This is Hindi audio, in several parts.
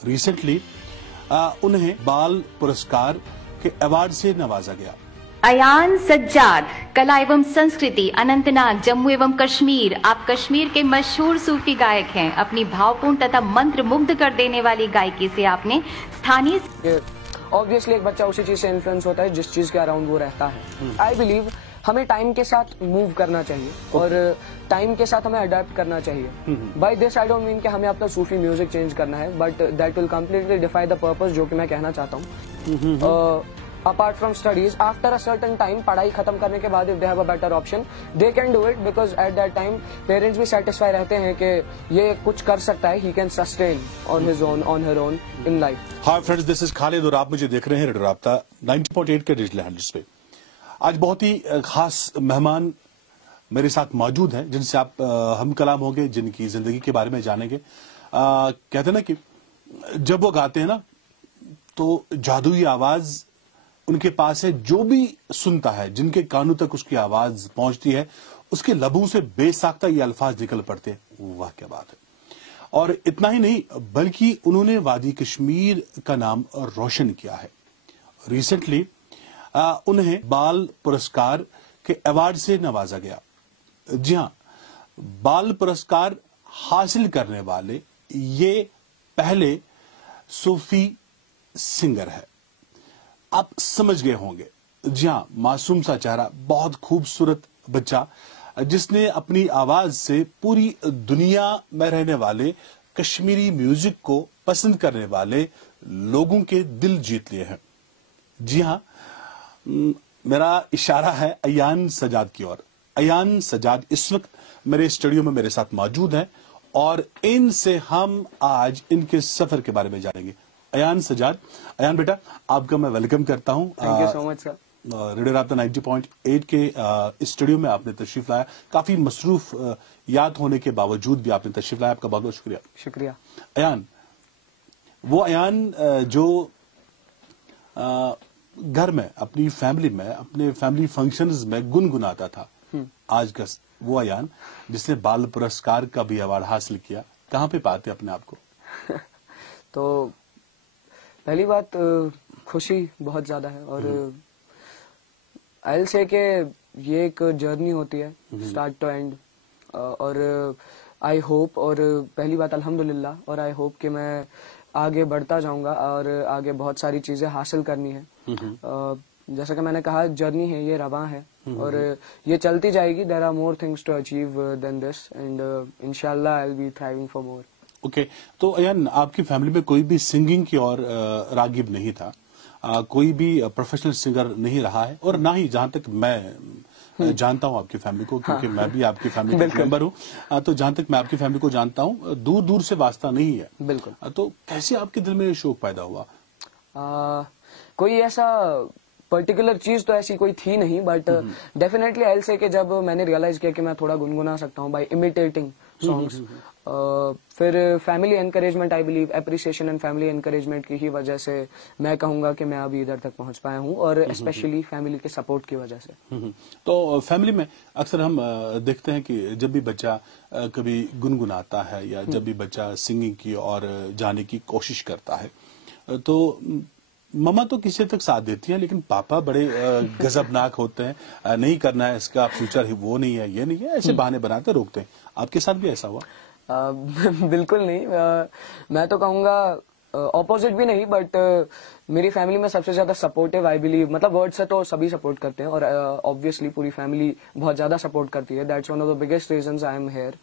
रिसेंटली उन्हें बाल पुरस्कार के अवार्ड से नवाजा गया। अयान सज्जाद, कला एवं संस्कृति, अनंतनाग, जम्मू एवं कश्मीर। आप कश्मीर के मशहूर सूफी गायक हैं। अपनी भावपूर्ण तथा मंत्र मुग्ध कर देने वाली गायकी से आपने स्थानीय ऑब्वियसली एक बच्चा उसी चीज से इन्फ्लुएंस होता है जिस चीज के अराउंड वो रहता है। आई बिलीव हमें टाइम के साथ मूव करना चाहिए और टाइम के साथ हमें अडेप्ट करना चाहिए। By this I don't mean कि हमें अपना सूफी म्यूजिक चेंज करना है, but that will completely defy the purpose, जो कि मैं कहना चाहता हूँ। Apart from studies, after a certain time, पढ़ाई खत्म करने के बाद if they have a better option they can do it, because at that time parents भी सेटिस्फाई रहते हैं कि ये कुछ कर सकता है, he can sustain on his own, on her own in life. Hi friends, this is Khalid और आप मुझे देख रहे हैं रेडियो राब्ता 90.8 के डिजिटल हैंडल्स पे। आज बहुत ही खास मेहमान मेरे साथ मौजूद हैं जिनसे आप हम कलाम होंगे, जिनकी जिंदगी के बारे में जानेंगे। कहते हैं ना कि जब वो गाते हैं ना तो जादुई आवाज उनके पास है। जो भी सुनता है, जिनके कानों तक उसकी आवाज पहुंचती है, उसके लबों से बेसाख्ता ये अल्फाज निकल पड़ते हैं। वाह क्या बात है। और इतना ही नहीं, बल्कि उन्होंने वादी कश्मीर का नाम रोशन किया है। रिसेंटली उन्हें बाल पुरस्कार के अवार्ड से नवाजा गया। जी हां, बाल पुरस्कार हासिल करने वाले ये पहले सूफी सिंगर है। आप समझ गए होंगे। जी हां, मासूम सा चेहरा, बहुत खूबसूरत बच्चा जिसने अपनी आवाज से पूरी दुनिया में रहने वाले कश्मीरी म्यूजिक को पसंद करने वाले लोगों के दिल जीत लिए हैं। जी हां, मेरा इशारा है अयान सजाद की ओर। अयान सजाद इस वक्त मेरे स्टूडियो में मेरे साथ मौजूद हैं और इनसे हम आज इनके सफर के बारे में जानेंगे। अयान सजाद, अयान बेटा आपका मैं वेलकम करता हूं। Thank you so much sir. Radio राब्ता 90.8 के स्टूडियो में आपने तशरीफ लाया। काफी मसरूफ याद होने के बावजूद भी आपने तशरीफ लाया, आपका बहुत बहुत शुक्रिया। शुक्रिया। अयान, वो अयान जो घर में, अपनी फैमिली में, अपने फैमिली फंक्शंस में गुनगुनाता था, आज का वो अयान जिसने बाल पुरस्कार का भी अवार्ड हासिल किया, कहाँ पे पाते अपने आप को? तो पहली बात, खुशी बहुत ज्यादा है और आई विल से कि ये एक जर्नी होती है स्टार्ट टू एंड। और आई होप, और पहली बात अल्हम्दुलिल्लाह, और आई होप कि मैं आगे बढ़ता जाऊंगा और आगे बहुत सारी चीजें हासिल करनी है। जैसा कि मैंने कहा, जर्नी है, ये रवां है और ये चलती जाएगी। There are more things to achieve than this and इंशाल्लाह I will be thriving for more. Okay, तो अयान आपकी फैमिली में कोई भी सिंगिंग की ओर रागिब नहीं था? कोई भी प्रोफेशनल सिंगर नहीं रहा है? और ना ही, जहां तक मैं जानता हूं आपकी फैमिली को, क्योंकि मैं भी आपकी फैमिली का मेंबर हूं, तो जहां तक मैं आपकी फैमिली को जानता हूं, दूर दूर से वास्ता नहीं है। बिल्कुल। तो कैसे आपके दिल में शौक पैदा हुआ? कोई ऐसा पर्टिकुलर चीज तो ऐसी कोई थी नहीं, but definitely I will say कि जब मैंने रियलाइज किया कि मैं थोड़ा गुनगुना सकता हूँ बाय इमिटेटिंग सॉन्ग्स, फिर family encouragement, I believe appreciation and family encouragement की ही वजह से मैं कहूंगा कि मैं अभी इधर तक पहुंच पाया हूं, और स्पेशली फैमिली के सपोर्ट की वजह से। तो फैमिली में अक्सर हम देखते हैं कि जब भी बच्चा कभी गुनगुनाता है या जब भी बच्चा सिंगिंग की और जाने की कोशिश करता है, तो मम्मा तो किसी तक साथ देती हैं, लेकिन पापा बड़े गजबनाक होते हैं। नहीं करना है, इसका फ्यूचर वो नहीं है, ये नहीं है, ऐसे बहाने बनाते रोकते हैं। आपके साथ भी ऐसा हुआ? बिल्कुल नहीं। मैं तो कहूंगा ऑपोजिट भी नहीं, बट मेरी फैमिली में सबसे ज्यादा सपोर्टिव, आई बिलीव, मतलब वर्ड से तो सभी सपोर्ट करते हैं और ऑब्वियसली पूरी फैमिली बहुत ज्यादा सपोर्ट करती है। That's one of the biggest reasons I am here.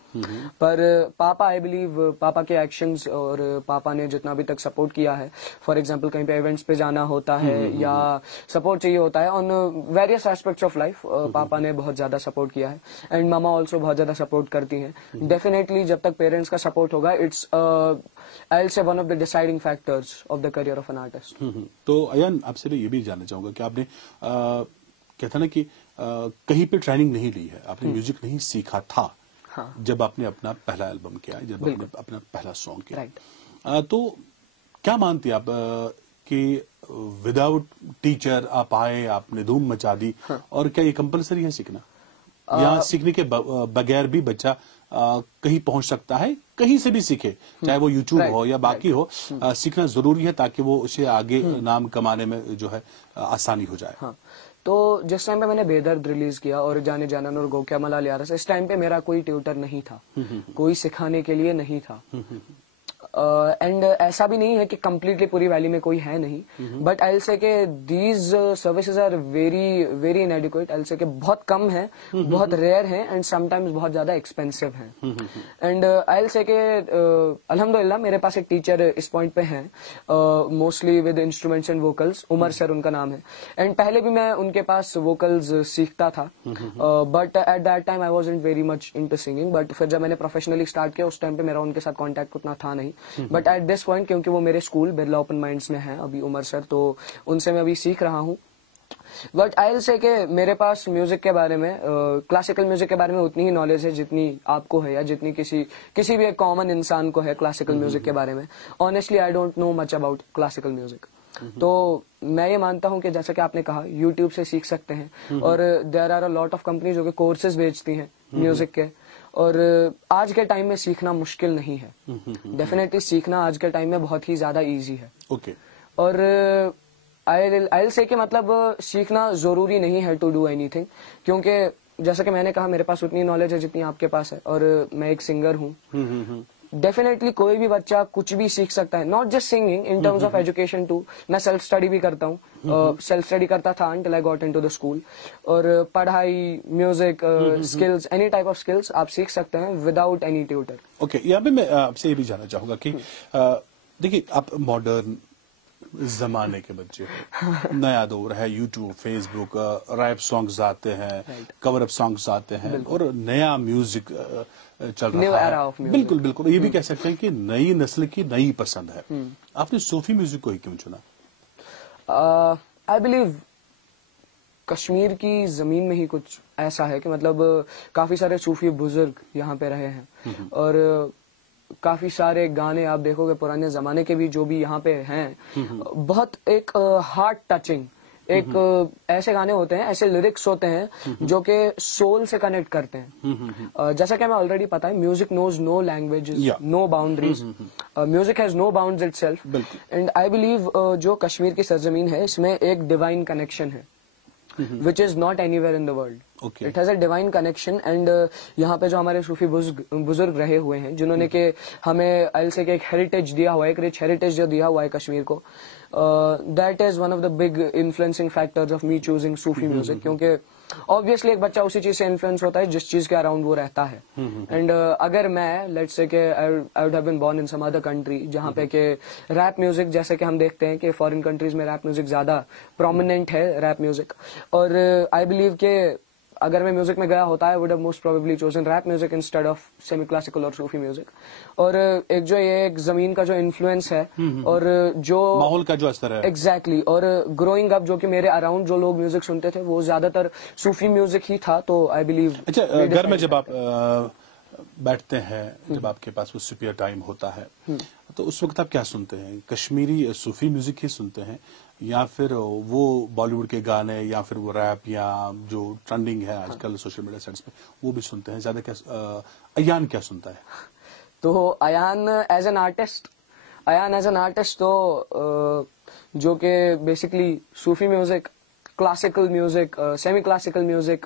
पर पापा, आई बिलीव पापा के एक्शंस और पापा ने जितना अभी तक सपोर्ट किया है, फॉर एग्जांपल कहीं पे इवेंट्स पे जाना होता है या सपोर्ट चाहिए होता है on various aspects of life, पापा ने बहुत ज्यादा सपोर्ट किया है एंड मामा ऑल्सो बहुत ज्यादा सपोर्ट करती है। डेफिनेटली जब तक पेरेंट्स का सपोर्ट होगा, इट्स आई विल से one of the deciding factors of the career of an artist. तो अयान, आपसे ये भी जानना चाहूंगा कि आपने कहता ना कि कहीं पे ट्रेनिंग नहीं ली है, आपने म्यूजिक नहीं सीखा था। हाँ। जब आपने अपना पहला एल्बम किया, जब आपने अपना पहला सॉन्ग किया, राइट। तो क्या मानती आप कि विदाउट टीचर आप आए, आपने धूम मचा दी? हाँ। और क्या ये कंपलसरी है सीखना, या सीखने के बगैर भी बच्चा कहीं पहुंच सकता है, कहीं से भी सीखे, चाहे वो यूट्यूब हो या बाकी हो, सीखना जरूरी है ताकि वो उसे आगे नाम कमाने में जो है आसानी हो जाए। हाँ, तो जिस टाइम पे मैंने बेदर्द रिलीज किया और जाने जाना और गो क्या मलाल यारस, इस टाइम पे मेरा कोई ट्यूटर नहीं था, कोई सिखाने के लिए नहीं था। एंड ऐसा भी नहीं है कि कंप्लीटली पूरी वैली में कोई है नहीं, बट आई विल से के these services are very very inadequate. I will say के बहुत कम है, बहुत रेयर है एंड समटाइम्स बहुत ज्यादा एक्सपेंसिव है। एंड आई विल से के अल्हम्दुलिल्लाह मेरे पास एक टीचर इस पॉइंट पे हैं, mostly with instruments and vocals, Umar sir उनका नाम है। एंड पहले भी मैं उनके पास वोकल्स सीखता था, but at that time I wasn't very much into singing. But फिर जब मैंने प्रोफेशनली स्टार्ट किया उस टाइम पे मेरा उनके साथ कॉन्टैक्ट उतना था नहीं, बट एट दिस पॉइंट क्योंकि वो मेरे स्कूल बिरला ओपन माइंड्स में है अभी उमर सर, तो उनसे मैं अभी सीख रहा हूँ। बट आई विल से के मेरे पास म्यूजिक के बारे में, क्लासिकल म्यूजिक के बारे में उतनी ही नॉलेज है जितनी आपको है या जितनी किसी भी एक कॉमन इंसान को है क्लासिकल म्यूजिक के बारे में। Honestly I don't know much about classical music. तो मैं ये मानता हूँ कि जैसा कि आपने कहा यूट्यूब से सीख सकते हैं, और there are a lot of company जो कि कोर्सेज बेचती हैं म्यूजिक के, और आज के टाइम में सीखना मुश्किल नहीं है। डेफिनेटली सीखना आज के टाइम में बहुत ही ज्यादा इजी है। ओके। और आई विल से कि मतलब सीखना जरूरी नहीं है टू डू एनीथिंग, क्योंकि जैसा कि मैंने कहा मेरे पास उतनी नॉलेज है जितनी आपके पास है, और मैं एक सिंगर हूँ। डेफिनेटली कोई भी बच्चा कुछ भी सीख सकता है, not just singing, in terms of education too. मैं सेल्फ स्टडी भी करता हूँ, सेल्फ स्टडी करता था until I got into the school। और पढ़ाई, music, skills, any type of skills आप सीख सकते हैं विदाउट एनी ट्यूटर। ओके, यहाँ पे मैं आपसे ये भी जानना चाहूंगा कि देखिए आप मॉडर्न जमाने के बच्चे हो, नया दौर है, यूट्यूब, फेसबुक, रैप सॉन्ग्स आते हैं, कवर अप सॉन्ग्स आते हैं, और नया म्यूजिक चल रहा है। बिल्कुल बिल्कुल, ये भी कह सकते हैं कि नई नस्ल की नई पसंद है। आपने सूफी म्यूजिक को ही क्यों चुना? आई बिलीव कश्मीर की जमीन में ही कुछ ऐसा है कि मतलब काफी सारे सूफी बुजुर्ग यहाँ पे रहे हैं, और काफी सारे गाने आप देखोगे पुराने जमाने के भी जो भी यहाँ पे हैं, बहुत एक हार्ट टचिंग, एक ऐसे गाने होते हैं, ऐसे लिरिक्स होते हैं जो कि सोल से कनेक्ट करते हैं। जैसा कि हमें ऑलरेडी पता है, music knows no languages, no boundaries, music has no bounds itself. And I believe जो कश्मीर की सरजमीन है इसमें एक डिवाइन कनेक्शन है, which is not anywhere in the world. Okay. It has a divine connection, and यहाँ पे जो हमारे सूफी बुजुर्ग रहे हुए हैं, जिन्होंने के हमें आई से एक हेरिटेज दिया हुआ है, एक रिच हेरिटेज जो दिया हुआ है कश्मीर को, that is one of the big influencing factors of me choosing Sufi music. क्योंकि ऑब्वियसली एक बच्चा उसी चीज से इन्फ्लुएंस होता है जिस चीज के अराउंड वो रहता है। एंड अगर मैं लेट्स से के I would have been born in some other country जहाँ पे के रैप म्यूजिक, जैसे कि हम देखते हैं कि फॉरेन कंट्रीज में रैप म्यूजिक ज्यादा प्रोमिनेंट है, रैप म्यूजिक, और आई बिलीव के अगर मैं म्यूजिक में गया होता है, would have most probably chosen rap music instead of semi classical और सूफी म्यूजिक। और एक जो ये एक जमीन का जो इन्फ्लुएंस है और जो माहौल का जो असर है, एग्जैक्टली, और ग्रोइंग अप जो कि मेरे अराउंड जो लोग म्यूजिक सुनते थे वो ज्यादातर सूफी म्यूजिक ही था। तो आई बिलीव अच्छा, घर में जब आप बैठते हैं, जब आपके पास वो सुपियर टाइम होता है, तो उस वक्त आप क्या सुनते हैं? कश्मीरी सूफी म्यूजिक ही सुनते हैं या फिर वो बॉलीवुड के गाने या फिर वो रैप या जो ट्रेंडिंग है आजकल सोशल मीडिया साइट्स पे वो भी सुनते हैं? ज्यादा क्या अयान क्या सुनता है? तो अयान एज एन आर्टिस्ट तो जो कि basically Sufi music, classical music, semi classical music,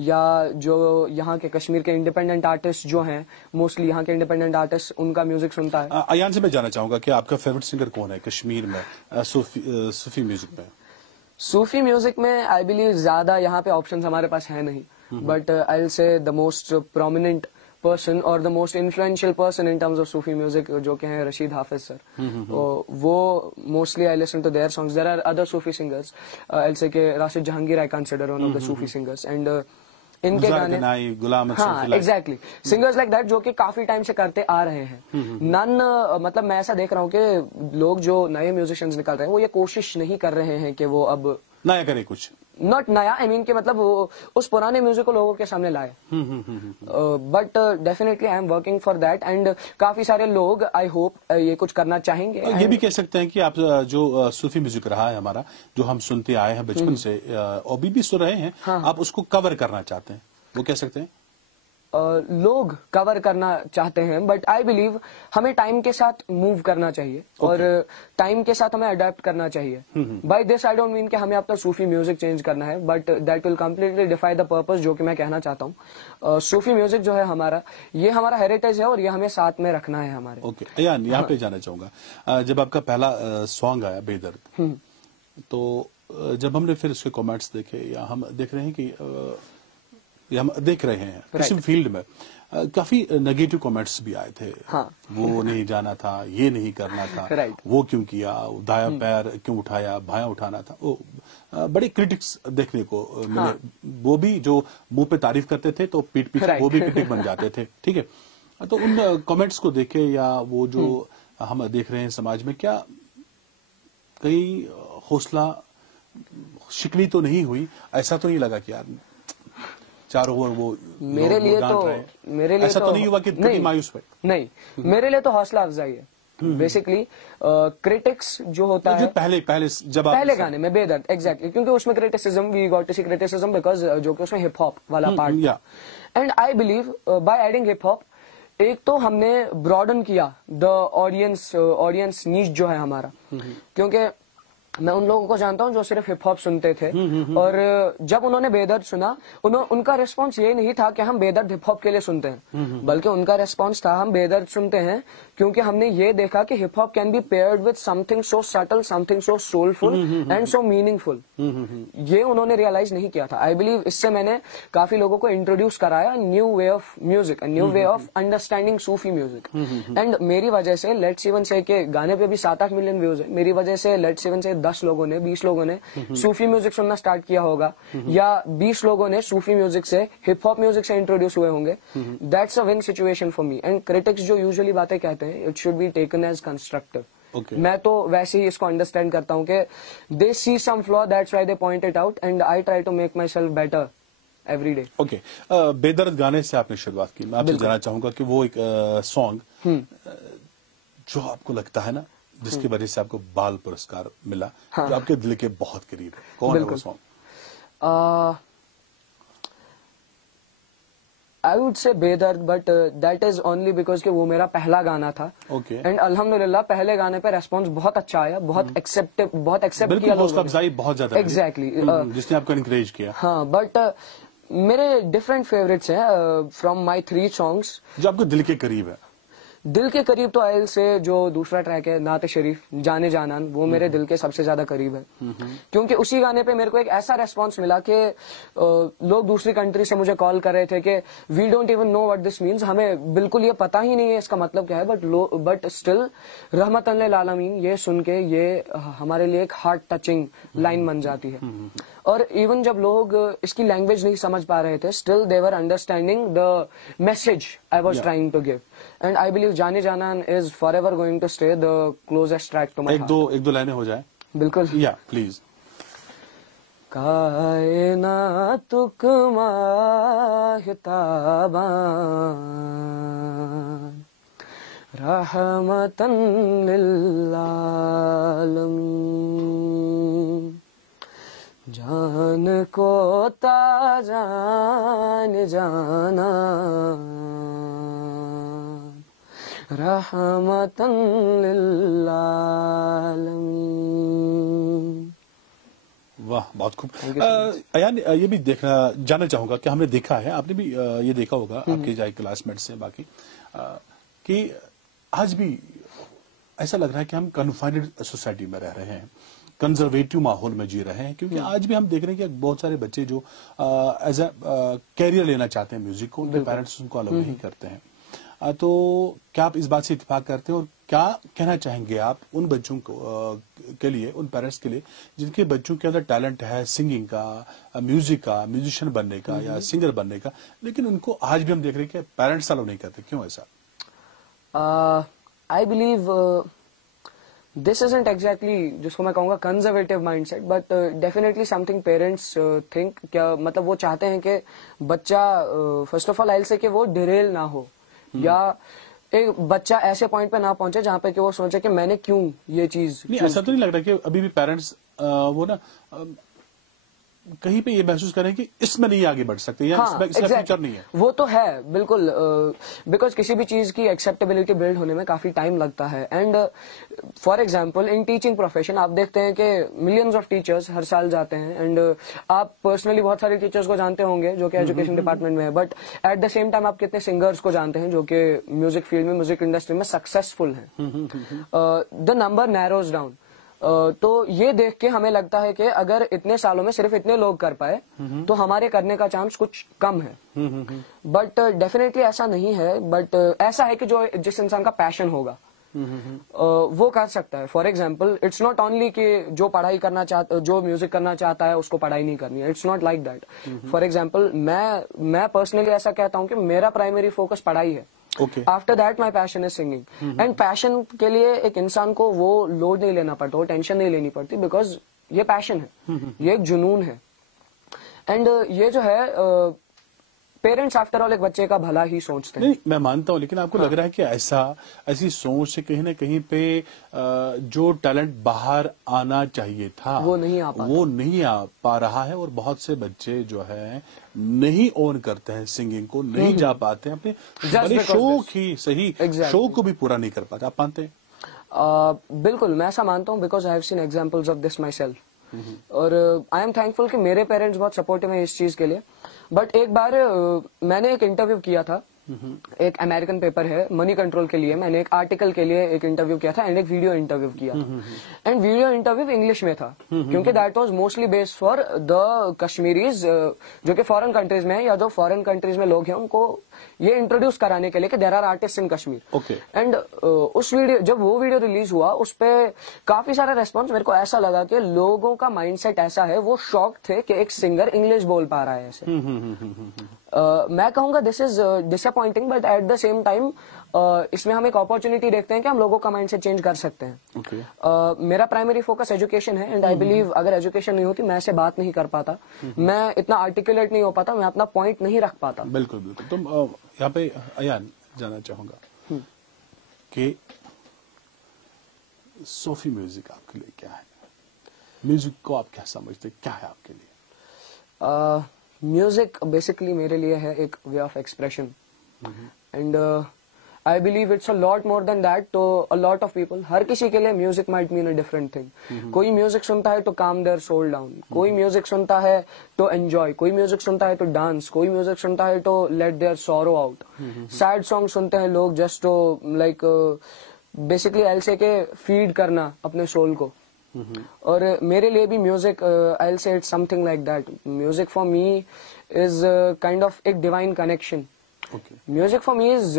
या जो यहाँ के कश्मीर के इंडिपेंडेंट आर्टिस्ट जो हैं, मोस्टली यहाँ के इंडिपेंडेंट आर्टिस्ट, उनका म्यूजिक सुनता है। अयान से मैं जानना चाहूंगा कि आपका फेवरेट सिंगर कौन है कश्मीर में सूफी म्यूजिक में? सूफी म्यूजिक में आई बिलीव ज्यादा यहाँ पे ऑप्शंस हमारे पास है नहीं, but I will say the most prominent person और the most influential person in terms of Sufi music जो कि हैं रशीद हाफिज सर। वो mostly I listen to their songs. There are other Sufi singers, I say के Rashid Jahangir I consider one of the Sufi singers, and इनके गाने, हाँ एग्जैक्टली, सिंगर्स लाइक दैट जो कि काफी टाइम से करते आ रहे हैं। नन मतलब मैं ऐसा देख रहा हूँ कि लोग जो नए म्यूजिशियंस निकल रहे हैं वो ये कोशिश नहीं कर रहे हैं कि वो अब नया करे, कुछ नॉट नया, आई मीन के मतलब वो उस पुराने म्यूजिक को लोगों के सामने लाए। But definitely I am working for that, and काफी सारे लोग आई होप ये कुछ करना चाहेंगे। ये भी कह सकते हैं कि आप जो सूफी म्यूजिक रहा है हमारा, जो हम सुनते आए हैं बचपन से और अभी भी सुन रहे हैं, आप उसको कवर करना चाहते हैं, वो कह सकते हैं? लोग कवर करना चाहते हैं, बट आई बिलीव हमें टाइम के साथ मूव करना चाहिए और टाइम के साथ हमें अडेप्ट करना चाहिए. By this I don't mean कि हमें अपना सूफी म्यूजिक चेंज करना है, but that will completely defy the purpose जो कि मैं कहना चाहता हूँ. सूफी म्यूजिक जो है हमारा, ये हमारा हेरिटेज है और ये हमें साथ में रखना है हमारे. ओके अयान, यहाँ पे जाना चाहूंगा. जब आपका पहला सॉन्ग आया बेदर्द, तो जब हमने फिर उसके कमेंट्स देखे, या हम देख रहे हैं कि या हम देख रहे हैं किसी फील्ड में काफी नेगेटिव कमेंट्स भी आए थे. हाँ. वो नहीं जाना था, ये नहीं करना था, Right. वो क्यों किया, दाया पैर क्यों उठाया, भाया उठाना था. वो बड़े क्रिटिक्स देखने को मिले. हाँ. वो भी जो मुंह पे तारीफ करते थे तो पीठ पीछे Right. वो भी क्रिटिक बन जाते थे. ठीक है, तो उन कमेंट्स को देखे या वो जो हम देख रहे हैं समाज में, क्या कहीं हौसला शिकनी तो नहीं हुई? ऐसा तो नहीं लगा कि यार चारों ओर वो मेरे लिए ऐसा तो नहीं हुआ कि थोड़ी मायूस हुए? नहीं, मेरे लिए तो हौसला अफजाई है. बेसिकली क्रिटिक्स जो होता है पहले गाने में बेदर्द, एग्जैक्टली, क्योंकि उसमें criticism, we got to see criticism because जो कि उसमें हिप हॉप वाला part. And I believe by adding hip hop, एक तो हमने ब्रॉडन किया द ऑडियंस नीच जो है हमारा, क्योंकि मैं उन लोगों को जानता हूं जो सिर्फ हिप हॉप सुनते थे, और जब उन्होंने बेदर्द सुना, उनका रिस्पांस ये नहीं था कि हम बेदर्द हिप हॉप के लिए सुनते हैं, बल्कि उनका रिस्पांस था हम बेदर्द सुनते हैं क्योंकि हमने ये देखा कि hip hop can be paired with something so subtle, something so soulful and so meaningful. ये उन्होंने रियलाइज नहीं किया था. आई बिलीव इससे मैंने काफी लोगों को इंट्रोड्यूस कराया new way of music, new way of understanding Sufi music. And मेरी वजह से लेट्स इवन से के गाने पे भी 7-8 मिलियन व्यूज है. मेरी वजह से लेट्स इवन से 10 लोगों ने, 20 लोगों ने सूफी म्यूजिक सुनना स्टार्ट किया होगा, या 20 लोगों ने सूफी म्यूजिक से हिप हॉप म्यूजिक से इंट्रोड्यूस हुए होंगे. That's a win situation for me. And critics जो यूजुअली बातें कहते हैं, it should be taken as constructive. मैं तो वैसे ही इसको अंडरस्टैंड करता हूं कि they see some flaw, that's why they point it out, and I try to make myself better every day. Okay, Bedard गाने से आपने शुरुआत की. मैं आपसे जानना चाहूंगा कि वो एक सॉन्ग जो आपको लगता है ना, जिसकी वजह से आपको बाल पुरस्कार मिला, जो आपके दिल के बहुत करीब है, कौन है वो सॉन्ग? आई वुड से बेदर्द, but that is only because कि वो मेरा पहला गाना था. एंड अल्हम्दुलिल्लाह पहले गाने पे रेस्पॉन्स बहुत अच्छा आया, बहुत एक्सेप्ट किया लोगों ने. बहुत ज्यादा. एग्जैक्टली, जिसने आपको एनकरेज किया. हाँ, बट मेरे डिफरेंट फेवरेट्स हैं फ्रॉम माई 3 सॉन्ग्स जो आपको दिल के करीब है. दिल के करीब तो आयल से जो दूसरा ट्रैक है नात शरीफ जाने जानान, वो मेरे दिल के सबसे ज्यादा करीब है, क्योंकि उसी गाने पे मेरे को एक ऐसा रेस्पॉन्स मिला कि लोग दूसरी कंट्री से मुझे कॉल कर रहे थे कि we don't even know what this means, हमें बिल्कुल ये पता ही नहीं है इसका मतलब क्या है, बट स्टिल रहमतन लिल आलमीन ये सुन के ये हमारे लिए एक हार्ट टचिंग लाइन बन जाती है. और इवन जब लोग इसकी लैंग्वेज नहीं समझ पा रहे थे, still they were understanding the message I was trying to give. And I believe Jaane Janaan is forever going to stay the closest track to my heart. एक दो लाइनें हो जाए. बिल्कुल, या प्लीज. कायनातुक माहिताबान रहमतन लिल आलमीन, जान को ताजान जाना रहमतन लिल आलमीन. वाह, बहुत खूब. अयान, ये भी जानना चाहूंगा कि हमने देखा है, आपने भी ये देखा होगा, आपके जाए क्लासमेट्स हैं बाकी, कि आज भी ऐसा लग रहा है कि हम कन्फाइनेड सोसाइटी में रह रहे हैं, कंजर्वेटिव माहौल में जी रहे हैं, क्योंकि आज भी हम देख रहे हैं कि बहुत सारे बच्चे जो एज अ कैरियर लेना चाहते हैं म्यूजिक को, उनके पेरेंट्स उनको अलाउ नहीं करते हैं. तो क्या आप इस बात से इत्तेफाक करते हैं, और क्या कहना चाहेंगे आप उन बच्चों को के लिए, उन पेरेंट्स के लिए जिनके बच्चों के अंदर टैलेंट है सिंगिंग का, म्यूजिक का, म्यूजिशियन बनने का या सिंगर बनने का, लेकिन उनको आज भी हम देख रहे हैं कि पेरेंट्स अलाउ नहीं करते, क्यों ऐसा? I believe this isn't exactly जिसको मैं कहूंगा conservative mindset, but definitely something parents think. क्या मतलब, वो चाहते हैं कि बच्चा फर्स्ट ऑफ ऑल आई से कि वो डिरेल ना हो, या एक बच्चा ऐसे पॉइंट पे ना पहुंचे जहां पे कि वो सोचे कि मैंने क्यों ये चीज. नहीं, ऐसा तो नहीं लग रहा कि अभी भी पेरेंट्स वो ना कहीं पे ये महसूस करें कि इसमें नहीं आगे बढ़ सकते या हाँ, इसमें फ्यूचर नहीं है? वो तो है बिल्कुल, बिकॉज किसी भी चीज की एक्सेप्टेबिलिटी बिल्ड होने में काफी टाइम लगता है। And for example in teaching profession आप देखते हैं कि मिलियंस ऑफ टीचर्स हर साल जाते हैं, एंड आप पर्सनली बहुत सारे टीचर्स को जानते होंगे जो कि एजुकेशन डिपार्टमेंट में है, but at the same time आप कितने सिंगर्स को जानते हैं जो कि म्यूजिक फील्ड में, म्यूजिक इंडस्ट्री में सक्सेसफुल हैं? The number narrows down. तो ये देख के हमें लगता है कि अगर इतने सालों में सिर्फ इतने लोग कर पाए तो हमारे करने का चांस कुछ कम है। बट डेफिनेटली ऐसा नहीं है, बट ऐसा है कि जो जिस इंसान का पैशन होगा वो कर सकता है। For example it's not only कि जो पढ़ाई करना चाहता, जो म्यूजिक करना चाहता है उसको पढ़ाई नहीं करनी है, it's not like that. For example मैं पर्सनली ऐसा कहता हूँ कि मेरा प्राइमरी फोकस पढ़ाई है। After that my passion is singing. And passion के लिए एक इंसान को वो लोड नहीं लेना पड़ता, वो टेंशन नहीं लेनी पड़ती, बिकॉज ये पैशन है, ये एक जुनून है। एंड ये जो है पेरेंट्स आफ्टर ऑल एक बच्चे का भला ही सोचते हैं। नहीं, मैं मानता हूँ, लेकिन आपको लग रहा है कि ऐसी सोच से कहीं ना कहीं पे जो टैलेंट बाहर आना चाहिए था वो नहीं आ पा रहा है, और बहुत से बच्चे जो है नहीं ओन करते हैं सिंगिंग को, नहीं जा पाते हैं अपने बड़े शौक ही सही, शौक को भी पूरा नहीं कर पाते। आप मानते हैं? बिल्कुल, मैं ऐसा मानता हूँ, because I have seen examples of this my self. और आई एम थैंकफुल कि मेरे पेरेंट्स बहुत सपोर्टिव हैं इस चीज के लिए। बट एक बार मैंने एक इंटरव्यू किया था, एक अमेरिकन पेपर है मनी कंट्रोल के लिए, मैंने एक आर्टिकल के लिए एक इंटरव्यू किया था एंड एक वीडियो इंटरव्यू किया था। एंड वीडियो इंटरव्यू इंग्लिश में था, क्योंकि that was mostly based for the Kashmiris जो कि फॉरेन कंट्रीज में है, या जो फॉरेन कंट्रीज में लोग हैं उनको ये इंट्रोड्यूस कराने के लिए कि there are artist in Kashmir. And उस वीडियो, जब वो वीडियो रिलीज हुआ, उस पे काफी सारा रेस्पॉन्स, मेरे को ऐसा लगा कि लोगों का माइंडसेट ऐसा है, वो शॉक थे कि एक सिंगर इंग्लिश बोल पा रहा है ऐसे। मैं कहूंगा this is disappointing, but at the same time इसमें हम एक अपॉर्चुनिटी देखते हैं कि हम लोगों का माइंडसेट चेंज कर सकते हैं। मेरा प्राइमरी फोकस एजुकेशन है, एंड आई बिलीव अगर एजुकेशन नहीं होती मैं ऐसे बात नहीं कर पाता, मैं इतना आर्टिकुलेट नहीं हो पाता, मैं अपना पॉइंट नहीं रख पाता। बिल्कुल बिल्कुल। तुम यहाँ पे अयान जानना चाहूंगा कि सूफी म्यूजिक आपके लिए क्या है? म्यूजिक को आप क्या समझते, क्या है आपके लिए? म्यूजिक बेसिकली मेरे लिए है एक way of expression, and I believe it's a lot more than that to a lot of people. हर किसी के लिए music might mean a different thing. कोई म्यूजिक सुनता है तो काम देयर सोल डाउन, कोई म्यूजिक सुनता है तो एंजॉय, कोई म्यूजिक सुनता है तो डांस, कोई म्यूजिक सुनता है तो let their sorrow out. Sad song सुनते हैं लोग just to like basically I will say के फीड करना अपने सोल को। और मेरे लिए भी music I will say it's something like that. Music for me is kind of एक divine connection. Music for me is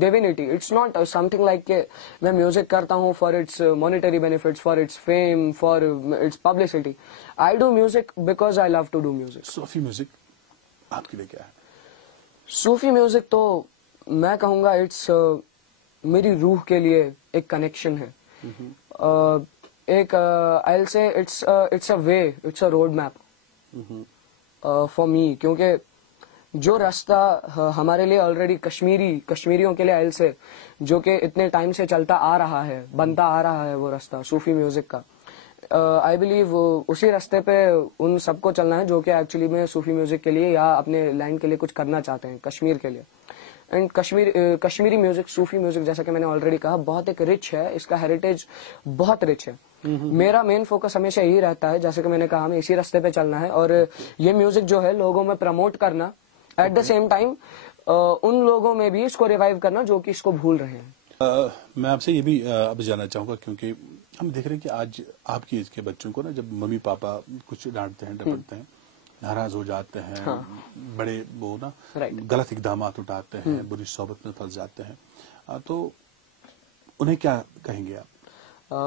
divinity. It's not something like के मैं म्यूजिक करता हूँ for its monetary benefits, for its fame, for its publicity. I do music because I love to do music. Sufi music आपके लिए क्या है? सूफी म्यूजिक तो मैं कहूंगा इट्स मेरी रूह के लिए एक कनेक्शन है। एक आई will say it's a way, it's a road map for me, क्योंकि जो रास्ता हमारे लिए ऑलरेडी कश्मीरियों के लिए आई विल से जो कि इतने टाइम से चलता आ रहा है, बनता आ रहा है, वो रास्ता सूफी म्यूजिक का, आई बिलीव उसी रास्ते पे उन सबको चलना है जो कि एक्चुअली में सूफी म्यूजिक के लिए या अपने लैंड के लिए कुछ करना चाहते हैं, कश्मीर के लिए। And Kashmiri music, Sufi music, जैसा कि मैंने ऑलरेडी कहा, बहुत एक रिच है, इसका हेरिटेज बहुत रिच है। मेरा मेन फोकस हमेशा यही रहता है, जैसे कि मैंने कहा, हमें इसी रास्ते पे चलना है और ये म्यूजिक जो है लोगों में प्रमोट करना, एट द सेम टाइम उन लोगों में भी इसको रिवाइव करना जो कि इसको भूल रहे हैं। मैं आपसे ये भी अब जानना चाहूंगा, क्योंकि हम देख रहे हैं कि आज आपकी एज के बच्चों को ना, जब मम्मी पापा कुछ डांटते हैं, डपटते हैं, नाराज हो जाते हैं, बड़े वो ना गलत इकदाम उठाते हैं, बुरी सोबत में फंस जाते हैं, तो उन्हें क्या कहेंगे आप?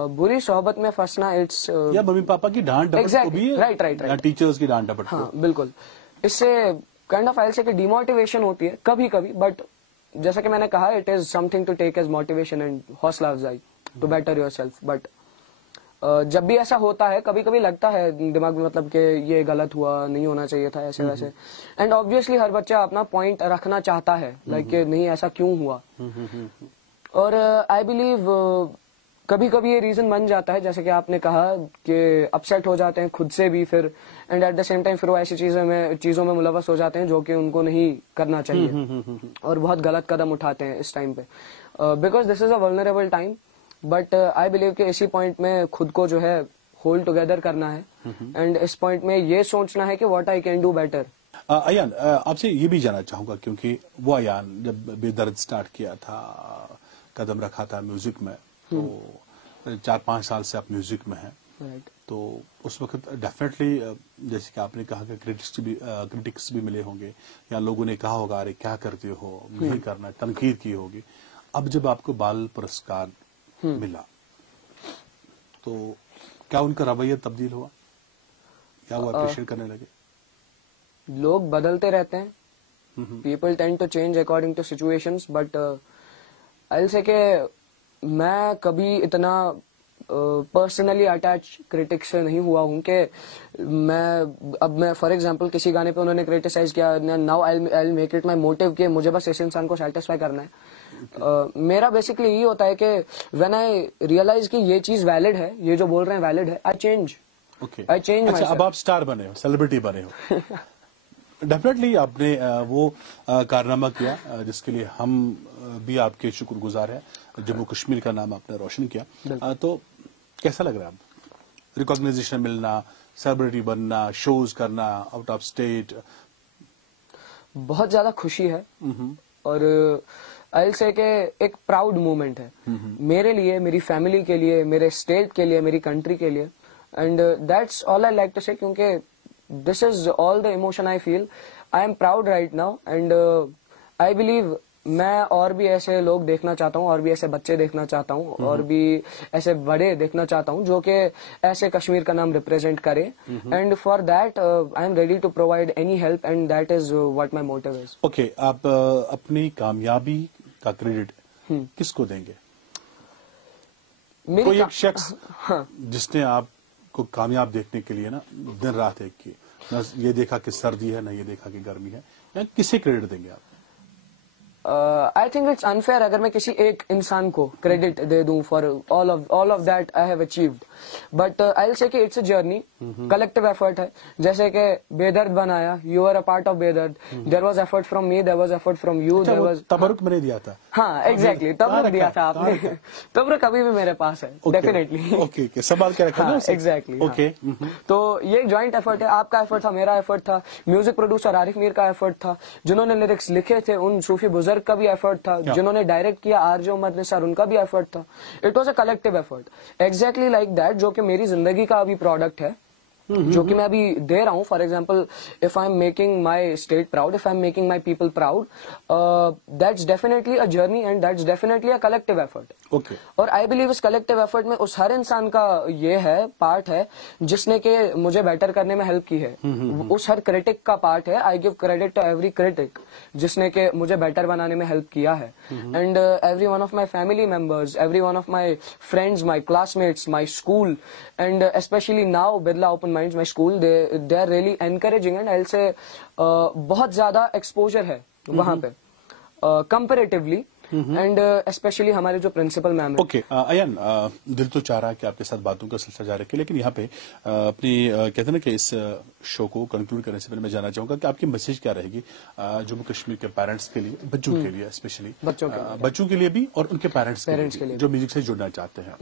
बुरी सोहबत में फंसना इट्स या मम्मी पापा की डांट डपट को भी, राइट, टीचर्स की डांट डपट को, बिल्कुल, इससे काइंड ऑफ आई से कि डिमोटिवेशन होती है कभी कभी, बट जैसा कि मैंने कहा, it is something to take as motivation and हौसला अफजाई टू बेटर योरसेल्फ। बट जब भी ऐसा होता है, कभी कभी लगता है दिमाग में, मतलब कि ये गलत हुआ, नहीं होना चाहिए था ऐसे वैसे, एंड ऑब्वियसली हर बच्चा अपना पॉइंट रखना चाहता है, लाइक नहीं ऐसा क्यों हुआ। और आई बिलीव कभी कभी ये रीजन बन जाता है, जैसे कि आपने कहा कि अपसेट हो जाते हैं खुद से भी फिर, and at the same time फिर वो ऐसी चीजों में मुलव्वस हो जाते हैं जो कि उनको नहीं करना चाहिए और बहुत गलत कदम उठाते हैं इस टाइम पे, because this is a vulnerable time. But I believe कि इसी पॉइंट में खुद को जो है होल्ड टुगेदर करना है एंड इस पॉइंट में ये सोचना है कि what I can do better. Ayaan, आपसे ये भी जानना चाहूंगा, क्योंकि वो अयान जब बेदर्द स्टार्ट किया था, कदम रखा था म्यूजिक में, तो 4-5 साल से आप म्यूजिक में हैं, तो उस वक्त डेफिनेटली जैसे कि आपने कहा कि क्रिटिक्स भी मिले होंगे या लोगों ने कहा होगा अरे क्या करते हो, नहीं करना, तनकीद की होगी। अब जब आपको बाल पुरस्कार मिला तो क्या उनका रवैया तब्दील हुआ या वो अप्रिशिएट करने लगे? लोग बदलते रहते हैं, people tend to change according to situations, but I will say कि मैं कभी इतना पर्सनली अटैच क्रिटिक्स से नहीं हुआ हूं कि मैं फॉर एग्जांपल किसी गाने पे उन्होंने क्रिटिसाइज किया, now I will make it my motive कि मुझे बस इस इंसान को सेटिस्फाई करना है। मेरा बेसिकली यही होता है कि व्हेन आई रियलाइज कि ये चीज वैलिड है, ये जो बोल रहे हैं वैलिड है, आई चेंज। I change. अच्छा, अब आप स्टार बने हो, सेलिब्रिटी बने हो, डेफिनेटली आपने वो कारनामा किया जिसके लिए हम भी आपके शुक्रगुजार हैं। जम्मू कश्मीर का नाम आपने रोशन किया, तो कैसा लग रहा है अब रिकॉग्नाइजेशन मिलना, सेलिब्रिटी बनना, शोज करना आउट ऑफ स्टेट? बहुत ज्यादा खुशी है और आई विल से कि एक प्राउड मोमेंट है मेरे लिए, मेरी फैमिली के लिए, मेरे स्टेट के लिए, मेरी कंट्री के लिए, and that's all I like to say, क्योंकि this is all the emotion I feel. I am proud right now and I believe मैं और भी ऐसे लोग देखना चाहता हूँ, और भी ऐसे बच्चे देखना चाहता हूँ, और भी ऐसे बड़े देखना चाहता हूँ जो कि ऐसे कश्मीर का नाम रिप्रेजेंट करे, and for that I am ready to provide any help and that is what my motive is. Okay, आप अपनी कामयाबी का क्रेडिट किसको देंगे? कोई एक शख्स जिसने आपको कामयाब देखने के लिए ना दिन रात एक की, न ये देखा कि सर्दी है, न ये देखा कि गर्मी है, या किसे क्रेडिट देंगे आप? आई थिंक इट्स अनफेयर अगर मैं किसी एक इंसान को क्रेडिट दे दूं for all of that I have achieved, but I will say कि it's a journey, collective effort है। जैसे कि बेदर्द बनाया, you are a part of Bedard, there was effort from me, there was effort from you, there was Tabarruk मैंने दिया था। हाँ एग्जैक्टली, तबरुक दिया था आपने, तबरुक अभी भी मेरे पास है डेफिनेटली। ओके, संभाल के रखा ना एग्जैक्टली। ओके, तो ये जॉइंट एफर्ट है, आपका एफर्ट था, मेरा एफर्ट था, म्यूजिक प्रोड्यूसर आरिफ मीर का एफर्ट था, जिन्होंने लिरिक्स लिखे थे उन सूफी बुजुर्ग का भी एफर्ट था, जिन्होंने डायरेक्ट किया आरजे उमर निसार, उनका भी एफर्ट था। It was a collective effort exactly like that, जो कि मेरी जिंदगी का अभी प्रोडक्ट है, जो कि मैं अभी दे रहा हूं। For example, if I am making my state proud, if I am making my people proud, that's definitely a journey and that's definitely a collective effort. Okay, और आई बिलीव इस कलेक्टिव एफर्ट में उस हर इंसान का ये है, पार्ट है, जिसने के मुझे बेटर करने में हेल्प की है। उस हर क्रिटिक का पार्ट है, I give credit to every critic जिसने के मुझे बेटर बनाने में हेल्प किया है, and every one of my family members, every one of my friends, my classmates, my school, and specially now Birla open minds, my school, they are really encouraging, and I say बहुत ज्यादा एक्सपोजर है वहां पे कंपेरेटिवली, एंड स्पेशली हमारे जो प्रिंसिपल मैम है। ओके, अयान, दिल तो चाह रहा है कि आपके साथ बातों का सिलसिला जारी रखे, लेकिन यहाँ पे अपनी कहते हैं ना कि इस शो को कंक्लूड करने से पहले मैं जानना चाहूंगा कि आपकी मैसेज क्या रहेगी जम्मू कश्मीर के पेरेंट्स के लिए, बच्चों के लिए, स्पेशली बच्चों के लिए भी और उनके पेरेंट्स के लिए जो म्यूजिक से जुड़ना चाहते हैं।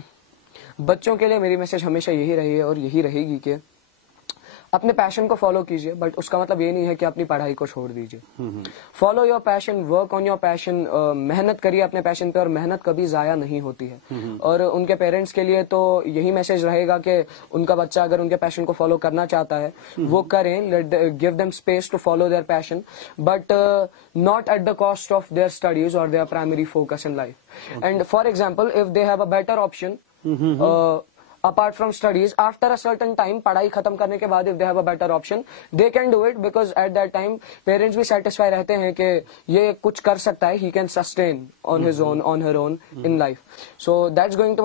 बच्चों के लिए मेरी मैसेज हमेशा यही रही है और यही रहेगी कि अपने पैशन को फॉलो कीजिए, बट उसका मतलब ये नहीं है कि अपनी पढ़ाई को छोड़ दीजिए। Follow your passion, work on your passion, मेहनत करिए अपने पैशन पे, और मेहनत कभी जाया नहीं होती है। और उनके पेरेंट्स के लिए तो यही मैसेज रहेगा कि उनका बच्चा अगर उनके पैशन को फॉलो करना चाहता है वो करें, give them space to follow their passion, but not at the cost of their studies और their primary focus in life. And for example, if they have a better option apart from studies, after a certain time, पढ़ाई खत्म करने के बाद if they have a better option, they can do it, because at that time parents भी satisfy रहते हैं कि ये कुछ कर सकता है, he can sustain on his own, on her own in life. So that's going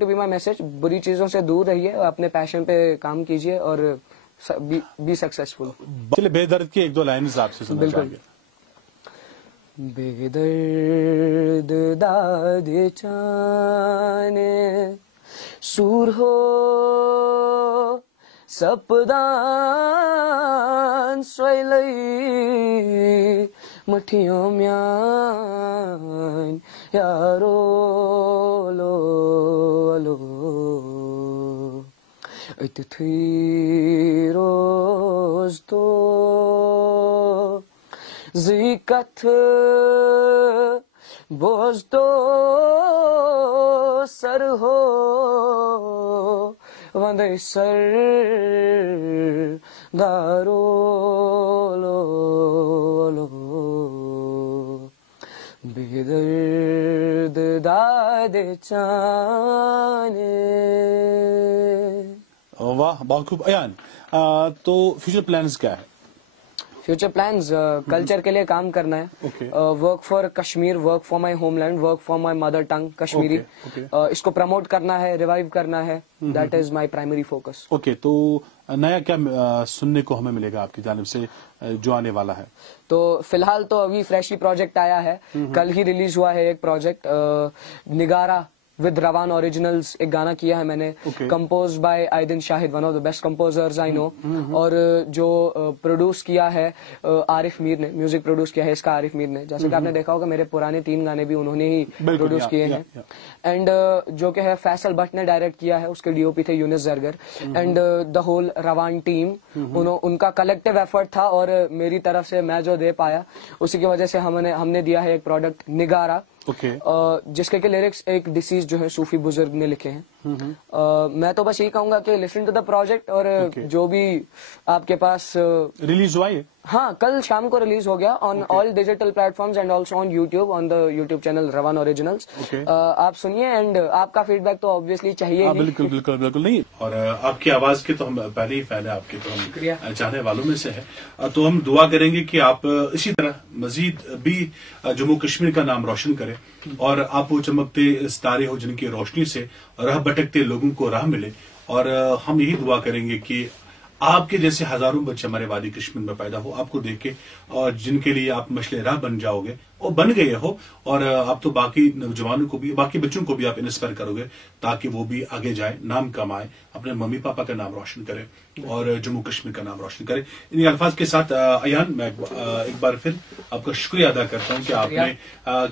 to be my message. बुरी चीजों से दूर रहिए, अपने पैशन पे काम कीजिए और be successful. चलिए, बेदर्द की एक दो लाइन्स आपसे सुनना चाहेंगे। बेदर्द दादे चाने सूर हो सपदान स्वैलै मठियों म्यान यारो लो लो ऐत थी रोज तो जिकथ बोझ तो सर हो वंदे सर दारो लो लो बेदर्द दादे चाने। वाह, बहुत खूब। अयान, तो फ्यूचर प्लान्स क्या है? फ्यूचर प्लान्स कल्चर के लिए काम करना है, work for Kashmir, work for my homeland, work for my mother tongue Kashmiri. इसको प्रमोट करना है, रिवाइव करना है, that is my primary focus. Okay, तो नया क्या सुनने को हमें मिलेगा आपकी जानिब से जो आने वाला है? तो फिलहाल तो अभी फ्रेशली प्रोजेक्ट आया है, कल ही रिलीज हुआ है एक project Nigaara with Rawaan originals. एक गाना किया है मैंने, compose by Aidin Shahid, one of the best composers I know. और जो प्रोड्यूस किया है आरिफ मीर ने, म्यूजिक प्रोड्यूस किया है इसका आरिफ मीर ने। जैसे कि आपने देखा होगा मेरे पुराने 3 गाने भी उन्होंने ही प्रोड्यूस किए हैं। एंड जो कि है फैसल भट्ट ने डायरेक्ट किया है, उसके डीओपी थे Younis Zargar. And the whole रवान टीम, उनका कलेक्टिव एफर्ट था और मेरी तरफ से मैं जो दे पाया उसी की वजह से हमने दिया है एक प्रोडक्ट निगारा, जिसके के लिरिक्स एक डिसीज जो है सूफी बुजुर्ग ने लिखे हैं। मैं तो बस यही कहूंगा कि लिसन टू द प्रोजेक्ट, और जो भी आपके पास रिलीज हुआ है। हाँ, कल शाम को रिलीज हो गया on all digital platforms and also on YouTube, on the YouTube channel रवान ओरिजिनल्स। आप सुनिए एंड आपका फीडबैक तो ऑब्वियसली चाहिए ही। बिल्कुल बिल्कुल बिल्कुल नहीं। और आपकी आवाज के तो हम पहले ही फैन है आपके, तो हम चाहने वालों में से है। तो हम दुआ करेंगे कि आप इसी तरह मजीद भी जम्मू कश्मीर का नाम रोशन करें और आप वो चमकते सितारे हो जिनकी रोशनी से राह भटकते लोगों को राह मिले। और हम यही दुआ करेंगे कि आपके जैसे हजारों बच्चे हमारे वादी कश्मीर में पैदा हो, आपको देख के, और जिनके लिए आप मशले राह बन जाओगे और बन गए हो। और आप तो बाकी नौजवानों को भी, बाकी बच्चों को भी आप इंस्पायर करोगे ताकि वो भी आगे जाए, नाम कमाए, अपने मम्मी पापा का नाम रोशन करे और जम्मू कश्मीर का नाम रोशन करे। इन्हीं अल्फाज के साथ अयान, मैं एक बार फिर आपका शुक्रिया अदा करता हूं कि आपने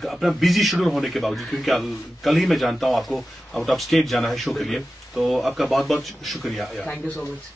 अपना बिजी शेड्यूल होने के बावजूद, क्योंकि कल ही मैं जानता हूं आपको आउट ऑफ स्टेट जाना है शो के लिए, तो आपका बहुत बहुत शुक्रिया। Thank you so much.